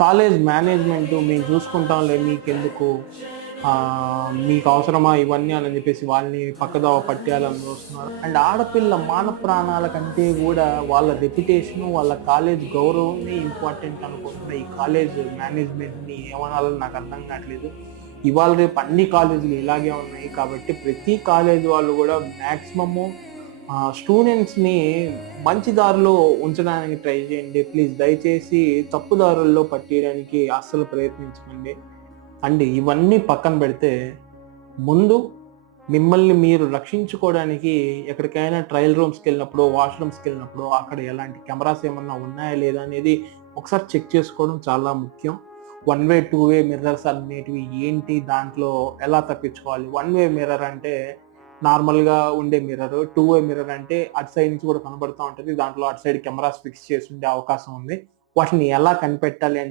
College management మేము చూసుకుంటాంలే మీకెందుకు, మీకు అవసరమా ఇవన్నీ అని చెప్పేసి వాళ్ళని పక్కదోవ పట్టేయాలని చూస్తున్నారు. అండ్ ఆడపిల్ల మాన ప్రాణాల కంటే కూడా వాళ్ళ రెప్యుటేషను, వాళ్ళ కాలేజ్ గౌరవమే ఇంపార్టెంట్ అనుకుంటున్న ఈ కాలేజ్ మేనేజ్మెంట్ని ఏమనాలని నాకు అర్థం కావట్లేదు. ఇవాళ రేపు అన్ని కాలేజీలు ఇలాగే ఉన్నాయి కాబట్టి ప్రతి కాలేజ్ వాళ్ళు కూడా మ్యాక్సిమము స్టూడెంట్స్‌ని మంచి దారిలో ఉంచడానికి ట్రై చేయండి. ప్లీజ్ దయచేసి తప్పు దారుల్లో పట్టేయడానికి అస్సలు ప్రయత్నించకండి. అండ్ ఇవన్నీ పక్కన పెడితే, ముందు మిమ్మల్ని మీరు రక్షించుకోవడానికి ఎక్కడికైనా ట్రయల్ రూమ్స్‌కెళ్ళినప్పుడు, వాష్‌రూమ్స్‌కెళ్ళినప్పుడు అక్కడ ఎలాంటి కెమెరాస్ ఏమన్నా ఉన్నాయా లేదా అనేది ఒకసారి చెక్ చేసుకోవడం చాలా ముఖ్యం. One way, two way mirrors అనేటివి ఏంటి? దాంట్లో ఎలా తప్పించుకోవాలి? వన్ వే మిర్రర్ అంటే నార్మల్‌గా ఉండే మిర్రర్. టూ వే మిర్రర్ అంటే అటు సైడ్ నుంచి కూడా కనబడుతా ఉంటది. దాంట్లో అటు సైడ్ కెమెరాస్ ఫిక్స్ చేసి ఉండే అవకాశం ఉంది. వాటిని ఎలా కనిపెట్టాలి అంటే